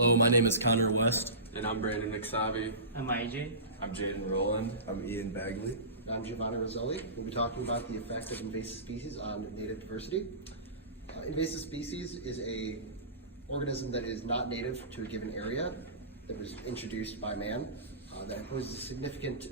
Hello, my name is Connor West. And I'm Brandon Nixavi. I'm AJ. I'm Jaden Rowland. I'm Ian Bagley. I'm Giovanni Rizzoli. We'll be talking about the effect of invasive species on native diversity. Invasive species is a organism that is not native to a given area that was introduced by man that imposes a significant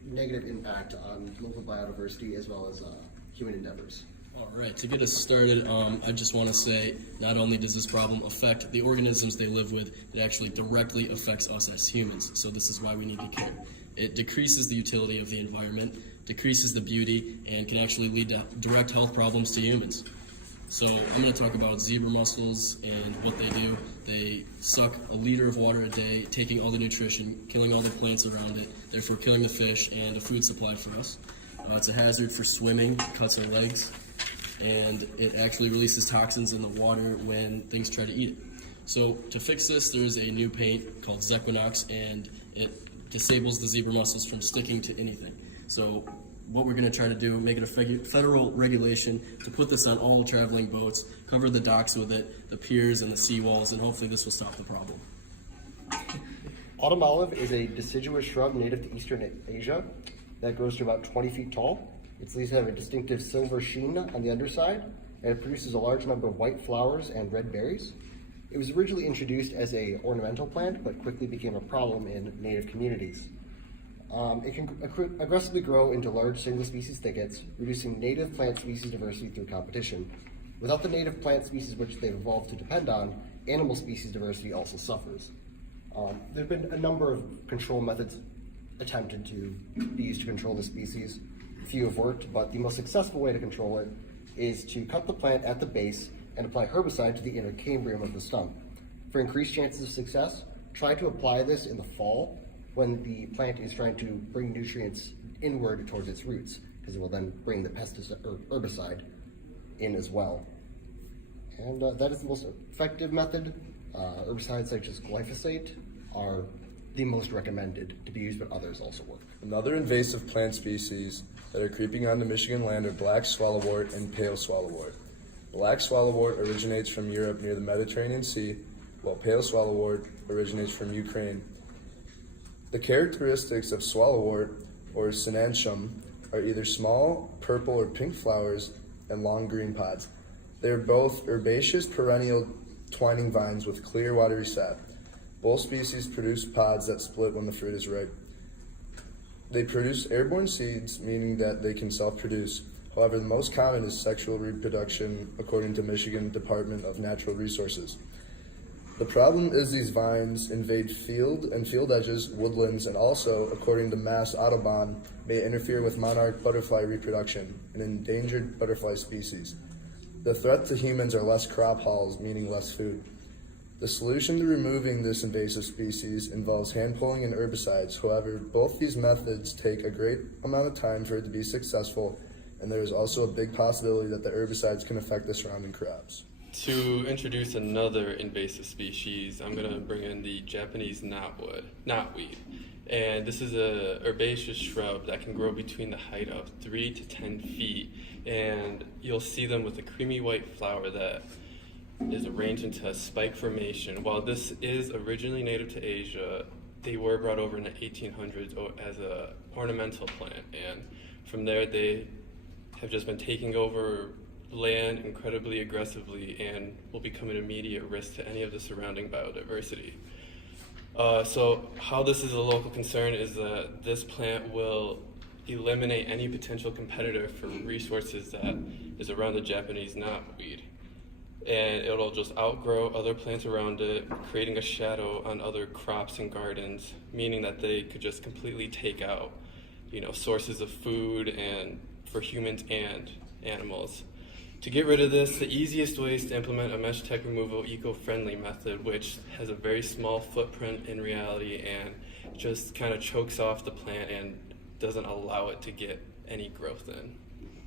negative impact on local biodiversity as well as human endeavors. All right, to get us started, I just want to say not only does this problem affect the organisms they live with, it actually directly affects us as humans. So this is why we need to care. It decreases the utility of the environment, decreases the beauty, and can actually lead to direct health problems to humans. So I'm going to talk about zebra mussels and what they do. They suck a liter of water a day, taking all the nutrition, killing all the plants around it, therefore killing the fish and a food supply for us. It's a hazard for swimming, cuts our legs, and it actually releases toxins in the water when things try to eat it. So to fix this, there's a new paint called Zequinox, and it disables the zebra mussels from sticking to anything. So what we're going to try to do, make it a federal regulation to put this on all traveling boats, cover the docks with it, the piers and the seawalls, and hopefully this will stop the problem. Autumn olive is a deciduous shrub native to Eastern Asia that grows to about 20 feet tall. Its leaves have a distinctive silver sheen on the underside, and it produces a large number of white flowers and red berries. It was originally introduced as an ornamental plant, but quickly became a problem in native communities. It can aggressively grow into large single species thickets, reducing native plant species diversity through competition. Without the native plant species which they've evolved to depend on, animal species diversity also suffers. There have been a number of control methods attempted to be used to control the species. Few have worked, but the most successful way to control it is to cut the plant at the base and apply herbicide to the inner cambium of the stump. For increased chances of success, try to apply this in the fall when the plant is trying to bring nutrients inward towards its roots, because it will then bring the pesticide or herbicide in as well. And that is the most effective method. Herbicides such as glyphosate are the most recommended to be used, but others also work. Another invasive plant species that are creeping onto Michigan land are black swallowwort and pale swallowwort. Black swallowwort originates from Europe near the Mediterranean Sea, while pale swallowwort originates from Ukraine. The characteristics of swallowwort, or Sinantium, are either small, purple or pink flowers and long green pods. They are both herbaceous perennial twining vines with clear watery sap. Both species produce pods that split when the fruit is ripe. They produce airborne seeds, meaning that they can self-produce. However, the most common is sexual reproduction, according to Michigan Department of Natural Resources. The problem is these vines invade field edges, woodlands, and also, according to Mass Audubon, may interfere with monarch butterfly reproduction, an endangered butterfly species. The threat to humans are less crop hauls, meaning less food. The solution to removing this invasive species involves hand pulling and herbicides. However, both these methods take a great amount of time for it to be successful, and there is also a big possibility that the herbicides can affect the surrounding crops. To introduce another invasive species, I'm going to bring in the Japanese knotweed. And this is a herbaceous shrub that can grow between the height of 3 to 10 feet. And you'll see them with a creamy white flower that is arranged into a spike formation. While this is originally native to Asia, they were brought over in the 1800s as an ornamental plant. And from there, they have just been taking over land incredibly aggressively and will become an immediate risk to any of the surrounding biodiversity. So how this is a local concern is that this plant will eliminate any potential competitor for resources that is around the Japanese knotweed. And it'll just outgrow other plants around it, creating a shadow on other crops and gardens, meaning that they could just completely take out, sources of food and for humans and animals. To get rid of this, the easiest way is to implement a mesh tech removal eco-friendly method, which has a very small footprint in reality and just kind of chokes off the plant and doesn't allow it to get any growth in.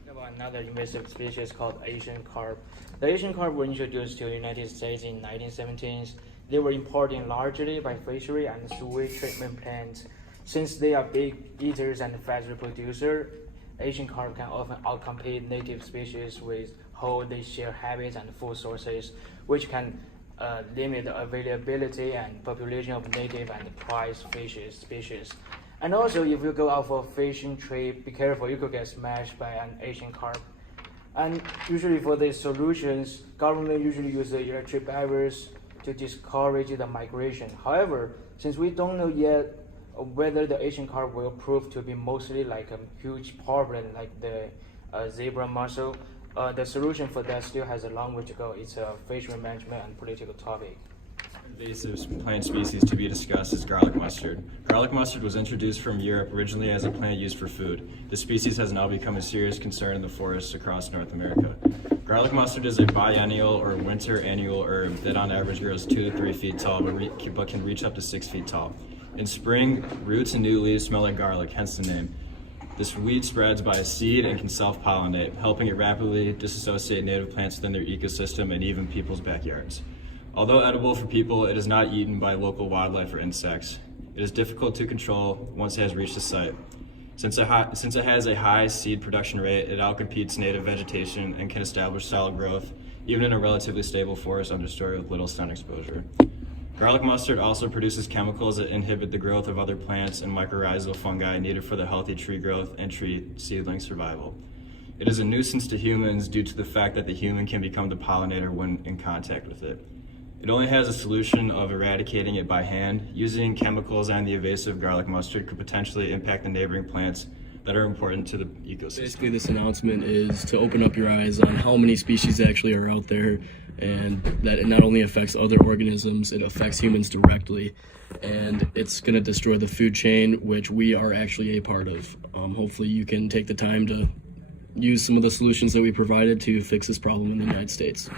About another invasive species called Asian carp. The Asian carp were introduced to the United States in 1917s. They were imported largely by fishery and sewage treatment plants. Since they are big eaters and fast reproducers, Asian carp can often outcompete native species with how they share habits and food sources, which can limit the availability and population of native and prize species. And also, if you go out for a fishing trip, be careful, you could get smashed by an Asian carp. And usually for these solutions, government usually use the electric barriers to discourage the migration. However, since we don't know yet whether the Asian carp will prove to be mostly like a huge problem like the zebra mussel, the solution for that still has a long way to go. It's a fishery management and political topic. Invasive plant species to be discussed is garlic mustard. Garlic mustard was introduced from Europe originally as a plant used for food. The species has now become a serious concern in the forests across North America. Garlic mustard is a biennial or winter annual herb that on average grows 2 to 3 feet tall but can reach up to 6 feet tall. In spring, roots and new leaves smell like garlic, hence the name. This weed spreads by a seed and can self-pollinate, helping it rapidly disassociate native plants within their ecosystem and even people's backyards. Although edible for people, it is not eaten by local wildlife or insects. It is difficult to control once it has reached the site. Since it has a high seed production rate, it outcompetes native vegetation and can establish solid growth, even in a relatively stable forest understory with little sun exposure. Garlic mustard also produces chemicals that inhibit the growth of other plants and mycorrhizal fungi needed for the healthy tree growth and tree seedling survival. It is a nuisance to humans due to the fact that the human can become the pollinator when in contact with it. It only has a solution of eradicating it by hand. Using chemicals and the invasive garlic mustard could potentially impact the neighboring plants that are important to the ecosystem. Basically, this announcement is to open up your eyes on how many species actually are out there, and that it not only affects other organisms, it affects humans directly, and it's going to destroy the food chain, which we are actually a part of. Hopefully you can take the time to use some of the solutions that we provided to fix this problem in the United States.